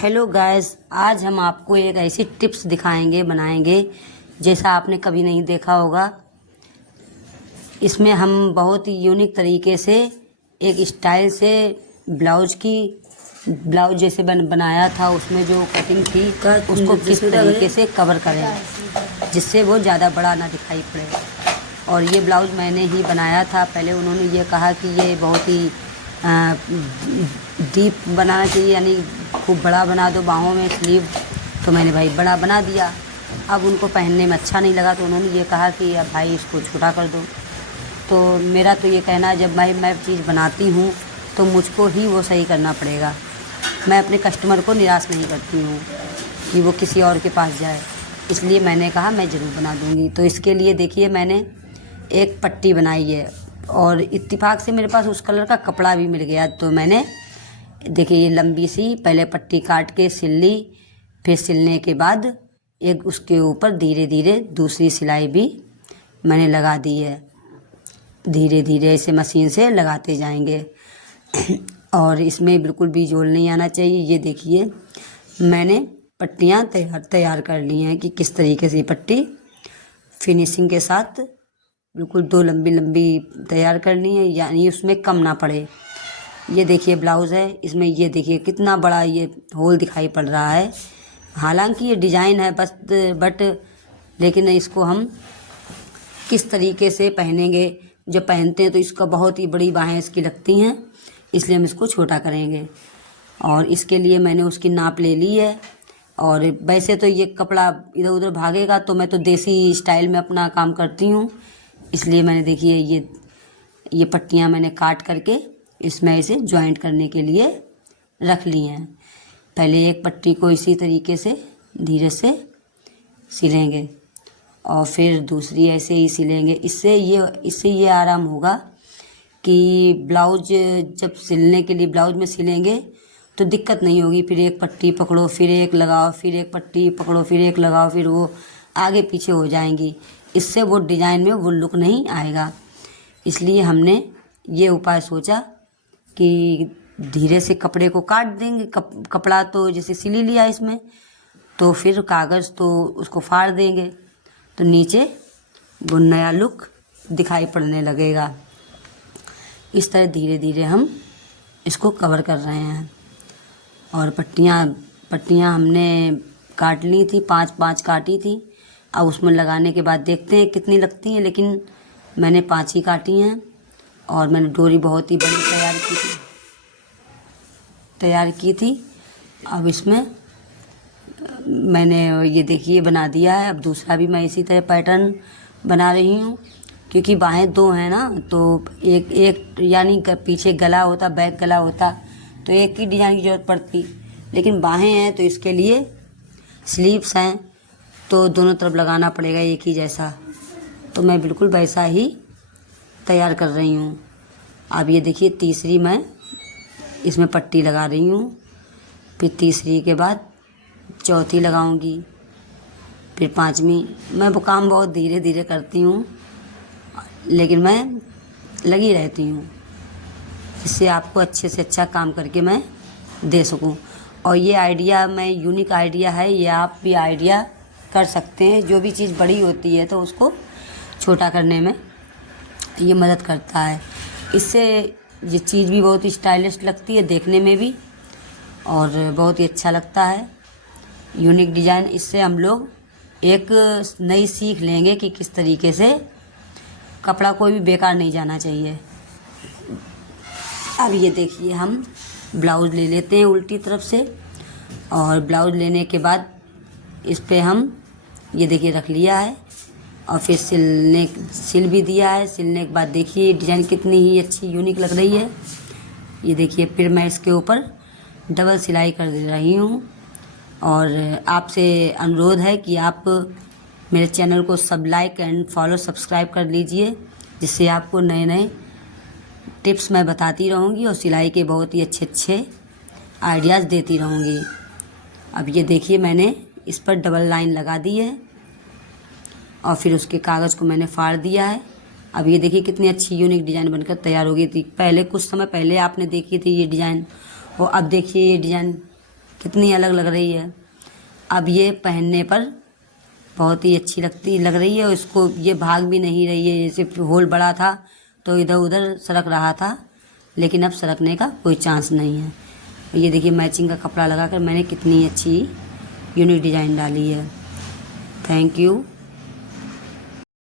Hello guys, आज हम आपको एक ऐसी टिप्स दिखाएंगे बनाएंगे जैसा आपने कभी नहीं देखा होगा। इसमें हम बहुत ही यूनिक तरीके से एक स्टाइल से ब्लाउज जैसे बनाया था। उसमें जो कटिंग थी उसको किस तरीके से कवर करें जिससे वो ज़्यादा बड़ा ना दिखाई पड़े। और ये ब्लाउज मैंने ही बनाया था। पहले उन्होंने ये कहा कि ये बहुत ही डीप बनाना चाहिए, यानी खूब बड़ा बना दो बाहों में स्लीव। तो मैंने भाई बड़ा बना दिया। अब उनको पहनने में अच्छा नहीं लगा तो उन्होंने ये कहा कि अब भाई इसको छोटा कर दो। तो मेरा तो ये कहना है, जब मैं चीज़ बनाती हूँ तो मुझको ही वो सही करना पड़ेगा। मैं अपने कस्टमर को निराश नहीं करती हूँ कि वो किसी और के पास जाए, इसलिए मैंने कहा मैं ज़रूर बना दूँगी। तो इसके लिए देखिए मैंने एक पट्टी बनाई है और इत्तेफाक से मेरे पास उस कलर का कपड़ा भी मिल गया। तो मैंने देखिए ये लंबी सी पहले पट्टी काट के सिल ली। फिर सिलने के बाद एक उसके ऊपर धीरे धीरे दूसरी सिलाई भी मैंने लगा दी है। धीरे धीरे ऐसे मशीन से लगाते जाएंगे और इसमें बिल्कुल भी झोल नहीं आना चाहिए। ये देखिए मैंने पट्टियाँ तैयार कर ली हैं कि किस तरीके से पट्टी फिनिशिंग के साथ बिल्कुल दो लंबी लंबी तैयार करनी है, यानी उसमें कम ना पड़े। ये देखिए ब्लाउज़ है, इसमें ये देखिए कितना बड़ा ये होल दिखाई पड़ रहा है। हालांकि ये डिज़ाइन है बट लेकिन इसको हम किस तरीके से पहनेंगे, जब पहनते हैं तो इसका बहुत ही बड़ी बाहें इसकी लगती हैं, इसलिए हम इसको छोटा करेंगे। और इसके लिए मैंने उसकी नाप ले ली है। और वैसे तो ये कपड़ा इधर उधर भागेगा, तो मैं तो देसी स्टाइल में अपना काम करती हूँ, इसलिए मैंने देखिए ये पट्टियाँ मैंने काट करके इसमें इसे जॉइंट करने के लिए रख ली हैं। पहले एक पट्टी को इसी तरीके से धीरे से सिलेंगे और फिर दूसरी ऐसे ही सिलेंगे। इससे ये आराम होगा कि ब्लाउज जब सिलने के लिए ब्लाउज में सिलेंगे तो दिक्कत नहीं होगी। फिर एक पट्टी पकड़ो, फिर एक लगाओ, फिर एक पट्टी पकड़ो, फिर एक लगाओ, फिर वो आगे पीछे हो जाएंगी। इससे वो डिज़ाइन में वो लुक नहीं आएगा। इसलिए हमने ये उपाय सोचा कि धीरे से कपड़े को काट देंगे। कपड़ा तो जैसे सिल ही लिया इसमें, तो फिर कागज़ तो उसको फाड़ देंगे तो नीचे वो नया लुक दिखाई पड़ने लगेगा। इस तरह धीरे धीरे हम इसको कवर कर रहे हैं। और पट्टियाँ हमने काट ली थी, 5 काटी थी। अब उसमें लगाने के बाद देखते हैं कितनी लगती हैं, लेकिन मैंने 5 ही काटी हैं। और मैंने डोरी बहुत ही बड़ी तैयार की थी। अब इसमें मैंने ये देखिए बना दिया है। अब दूसरा भी मैं इसी तरह पैटर्न बना रही हूँ, क्योंकि बाहें 2 हैं ना, तो एक यानी पीछे गला होता, बैक गला होता तो एक ही डिज़ाइन की ज़रूरत पड़ती, लेकिन बाहें हैं तो इसके लिए स्लीव्स हैं तो दोनों तरफ लगाना पड़ेगा एक ही जैसा। तो मैं बिल्कुल वैसा ही तैयार कर रही हूँ। अब ये देखिए तीसरी मैं इसमें पट्टी लगा रही हूँ, फिर तीसरी के बाद चौथी लगाऊंगी, फिर 5वीं। मैं वो काम बहुत धीरे धीरे करती हूँ, लेकिन मैं लगी रहती हूँ जिससे आपको अच्छे से अच्छा काम करके मैं दे सकूँ। और ये आइडिया यूनिक आइडिया है, ये आप भी आइडिया कर सकते हैं। जो भी चीज़ बड़ी होती है तो उसको छोटा करने में ये मदद करता है। इससे ये चीज़ भी बहुत ही स्टाइलिश लगती है देखने में भी, और बहुत ही अच्छा लगता है यूनिक डिज़ाइन। इससे हम लोग एक नई सीख लेंगे कि किस तरीके से कपड़ा कोई भी बेकार नहीं जाना चाहिए। अब ये देखिए हम ब्लाउज़ ले लेते हैं उल्टी तरफ से, और ब्लाउज़ लेने के बाद इस पे हम ये देखिए रख लिया है और फिर सिल भी दिया है। सिलने के बाद देखिए डिज़ाइन कितनी ही अच्छी यूनिक लग रही है। ये देखिए फिर मैं इसके ऊपर डबल सिलाई कर दे रही हूँ। और आपसे अनुरोध है कि आप मेरे चैनल को सब लाइक एंड फॉलो सब्सक्राइब कर लीजिए, जिससे आपको नए नए टिप्स मैं बताती रहूँगी और सिलाई के बहुत ही अच्छे आइडियाज़ देती रहूँगी। अब ये देखिए मैंने इस पर डबल लाइन लगा दी है और फिर उसके कागज़ को मैंने फाड़ दिया है। अब ये देखिए कितनी अच्छी यूनिक डिज़ाइन बनकर तैयार हो गई थी। पहले कुछ समय पहले आपने देखी थी ये डिज़ाइन, और अब देखिए ये डिज़ाइन कितनी अलग लग रही है। अब ये पहनने पर बहुत ही अच्छी लग रही है और इसको ये भाग भी नहीं रही है। जैसे होल बड़ा था तो इधर उधर सरक रहा था, लेकिन अब सरकने का कोई चांस नहीं है। ये देखिए मैचिंग का कपड़ा लगाकर मैंने कितनी अच्छी यूनिक डिज़ाइन डाली है। Thank you.